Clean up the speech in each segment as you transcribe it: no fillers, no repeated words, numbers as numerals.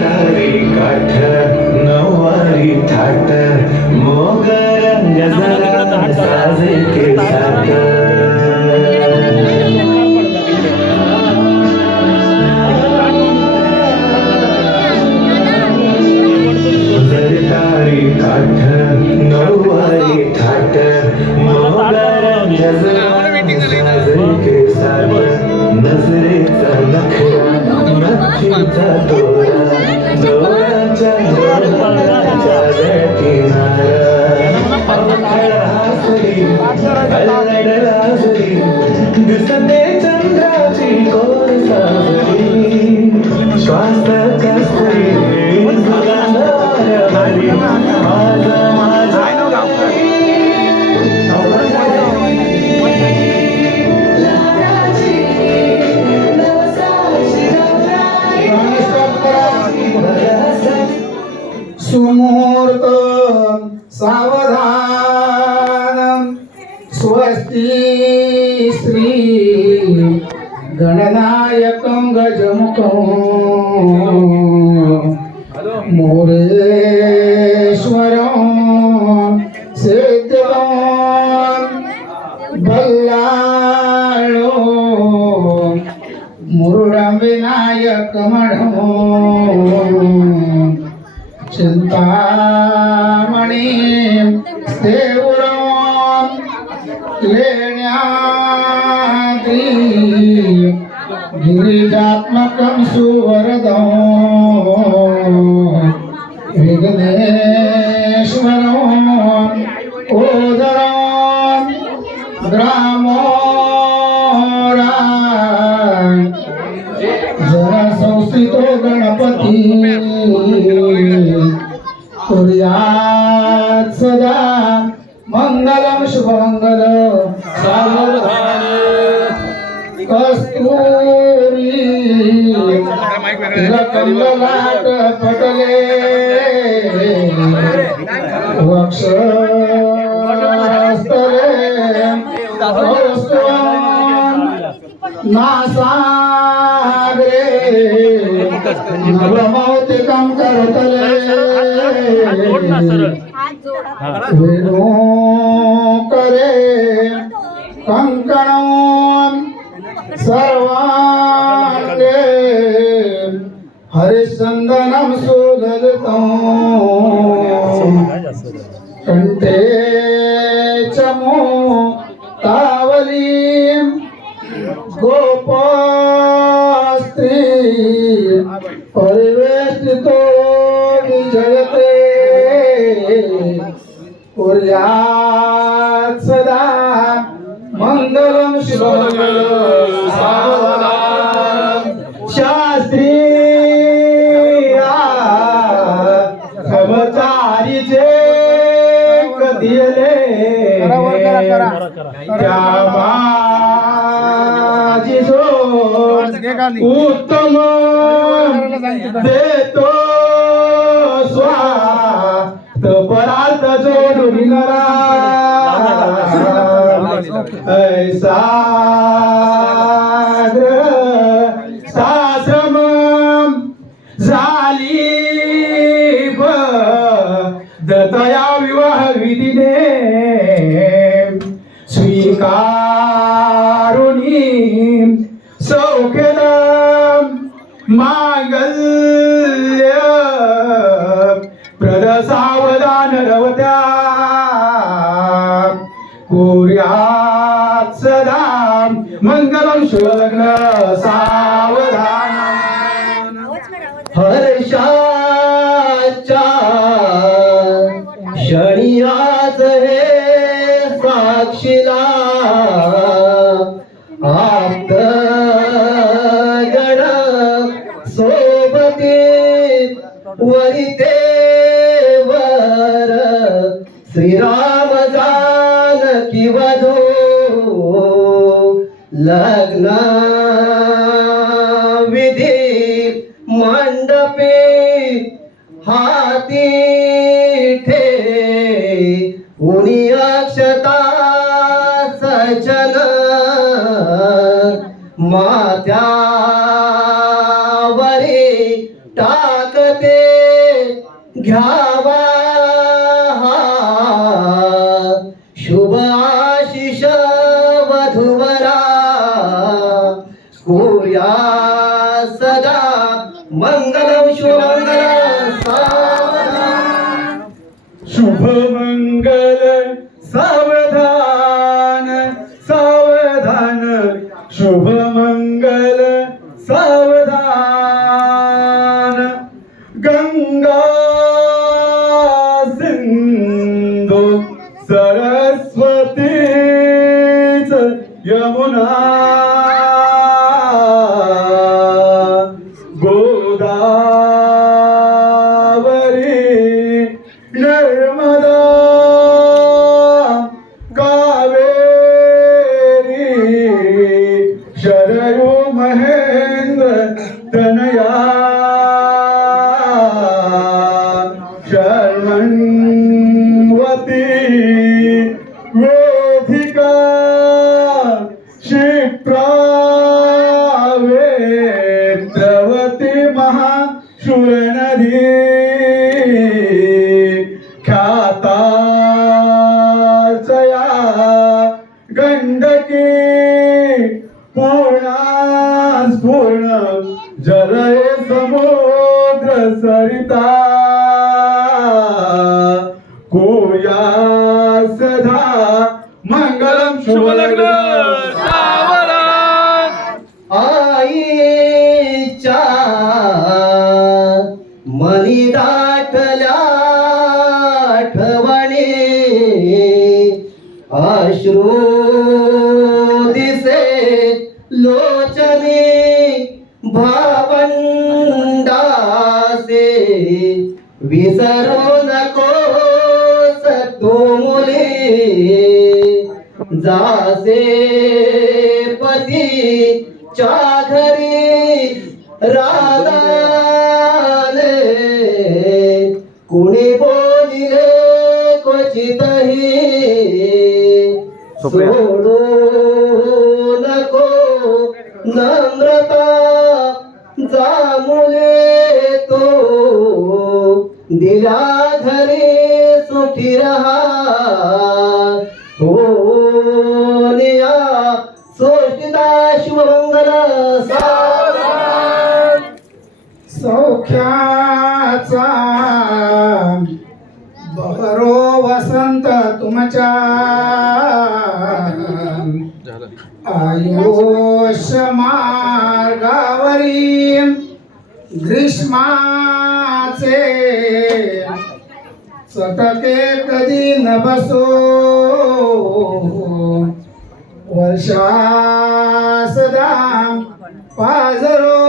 तारी काठ नऊवारी थाट मोगर गजरा साजे के साथ तारी काठ नऊवारी थाट मोगर गजरा साजे के साथ नजरेचा नखरा नक्षीचा दोरा दोराच्या दिसते चंद्राची कोर सावली श्वास कसरी सुमुहूर्त सावधान स्वस्ति श्री गणनायकं गजमुखं मोरेश्वरं सिद्धं बल्लाळो मुरुडं विनायकमढं चिंतामणि देवुरं लेण्याद्रि गिरिजात्मकं सुवरदं विघ्नेश्वरं ओदरं ग्रामोरा जरा संस्थितो गणपती कुर्यात् सदा मंगलम शुभमंगल सावधान कस्तुरी ललाट पटले वक्षस्थले कौस्तुभं नासाग्रे नवमौक्तिकं करतले वेणु करे कंकणं सर्वांगे हरिचंदनं सुललितं कंठे चमो तावलीं गोपस्त्री परिवेष्टितो विजयते कुर्यात् सदा मंगलम शुभमंगल सावधान शास्त्री कर्मचारीचे कधीले त्या माझी उत्तम देतो स्वार्थ परार्थ जोडून नरा ऐसा साश्रम झाली दत्तया विवाह विधीने स्वीकारुनी सौख्यदं मांगल्य प्रद सावधान रवत्या कुर्यात् सदा मंगलम शुभलग्न सावधान हर्षाच्या क्षणियाच हे साक्षीला आप्त गण सोबती वरिते वर श्रीराम जानकी वधू लग्न विधी मंडपी हाती ठे उनी अक्षता सचन माथ्यावरी टाक घ्यावा हा शुभ आशिष वधूवरा कोर्या सदा मंगलम शुभमंगल सावधान शुभ मंगल सावधान सावधान शुभ मंगल सावधान गंगा सिंधू सरस्वती यमुना गोदावरी नर्मदा कावेरी शरयू महेंद्र तनया शर्मण्वती वेदिका क्षिप्रा वेत्रवती महाशूरनदी ख्याताचया गंडकी पूर्णा स्फूर्ण जलय समुद्र सरिता कोया सदा मंगलम शुभ लग्न आईच्या मनी दाटल्या आठवणी अश्रू दिसे लोचने भावंडासे विसरू नको तू मुली जासे पती च्या घरी रागाने कुणी बोलिले क्वचितही सोडू नको नम्रता जामुले तो दिल्या घरी सुखी रहा हो निया सोष्टिता शुभमंगल सावधान सौख्याचा बहरो वसंत तुमच्या आयुष्य मार्गावरी ग्रीष्माचे चटके कधी न बसो वर्षा सदा पाजरो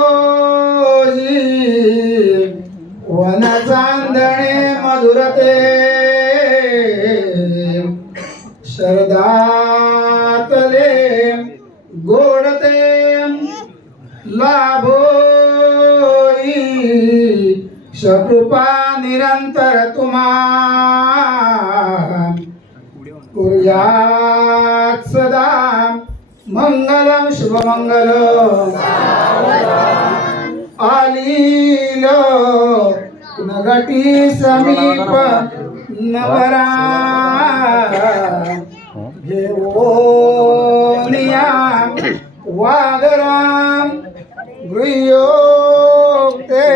राओजी वन चांदणे मधुरते शरदातले गोडते लाभोई शकृपा निरंतर तुम्हा कुर्यात् सदा मंगलम शुभमंगलम आलील नगटी समीप नवरा घेऊनिया वागराम गृह्योक्ते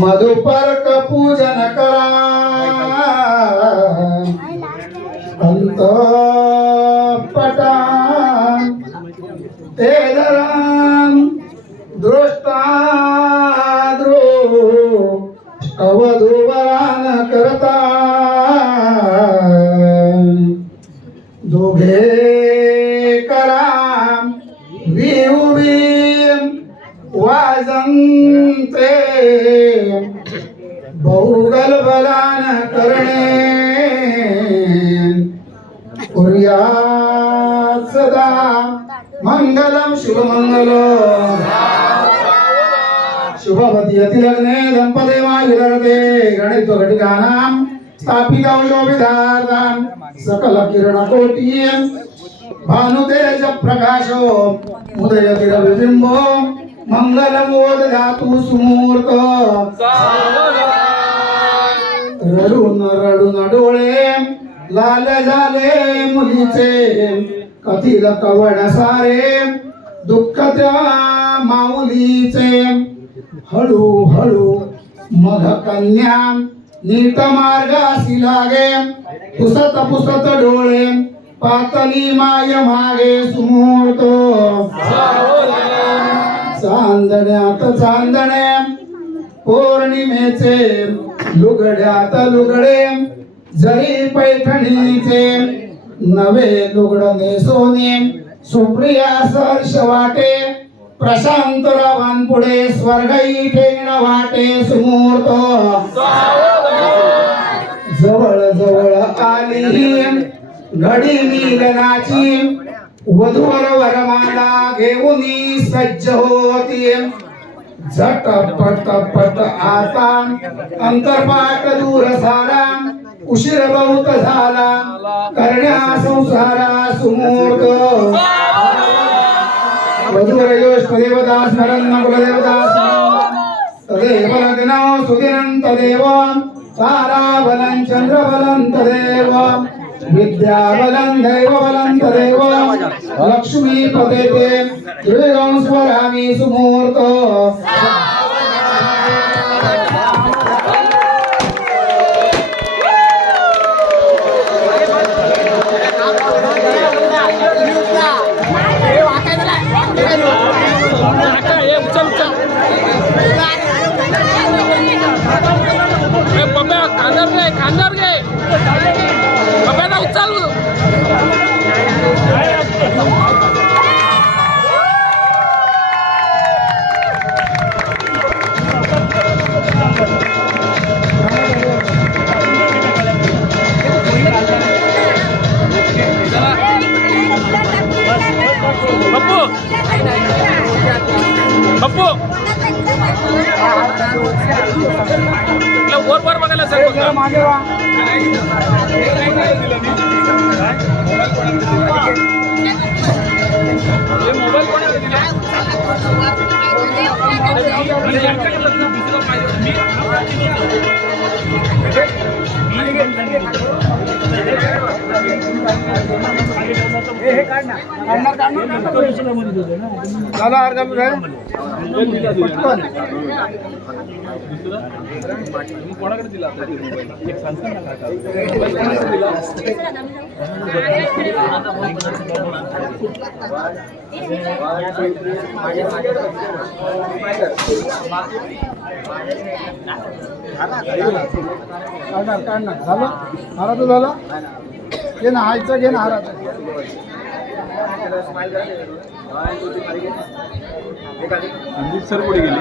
मधुपर्क पूजन करा अंतपटान ते धराम दृष्टाद्रो अवधूवरान करता दोघे करा विहुवी वाजंते बहुगलबलान करणे कुर्यात् सदा मंगलम शुभमंगलम शुभवती अतिलग्ने दंपते वायुरते गणित घटिकानां स्थापितौ शोभितार्थां सकल किरण कोटिं भानुतेज प्रकाशो उदयति रविबिंबो मंगलमोद धातू सुमूर्त रडून रडून डोळे लाल झाले मुलीचे कथील कवड सारे दुःख त्या माऊलीचे हळू हळू मग कन्या नीट मार्गासी लागे पुसत पुसत डोळे पातली माय मागे सुमूर्त चांदण्यात चांदणे पौर्णिमेचे लुगड्यात लुगडे जरी पैठणीचे नवे लुगड नेसोने सुप्रिया सर्ष वाटे प्रशांत रावान पुढे स्वर्गई ठेंगण वाटे सुमूर्त जवळ जवळ आली घडी मिलनाची वधूवर वरमाला घेऊन सज्ज होती झटपट पट आता अंतरपाट दूर सारा उशीर बहुत झाला करण्या संसारा सुमूर्त वधूवर योष्ट देवता स्मरण कुलदेवता तदेव लग्न सुदिनं तदेव ताराबलं चंद्रबलं तदेव विद्याबलं दैवबलं तदेव लक्ष्मीपते ते त्रिगं स्मरामि सुमूर्त खांदार घे बाबांना उचल पप्पू पप्पू वर वर बघायला सर मागे वा मोबाईल कोणाला दिला कोणाकडे दिला एक झालं हाराचं झालं घे ना हायचं घे ना हाराचं संदीप सर कुठे गेले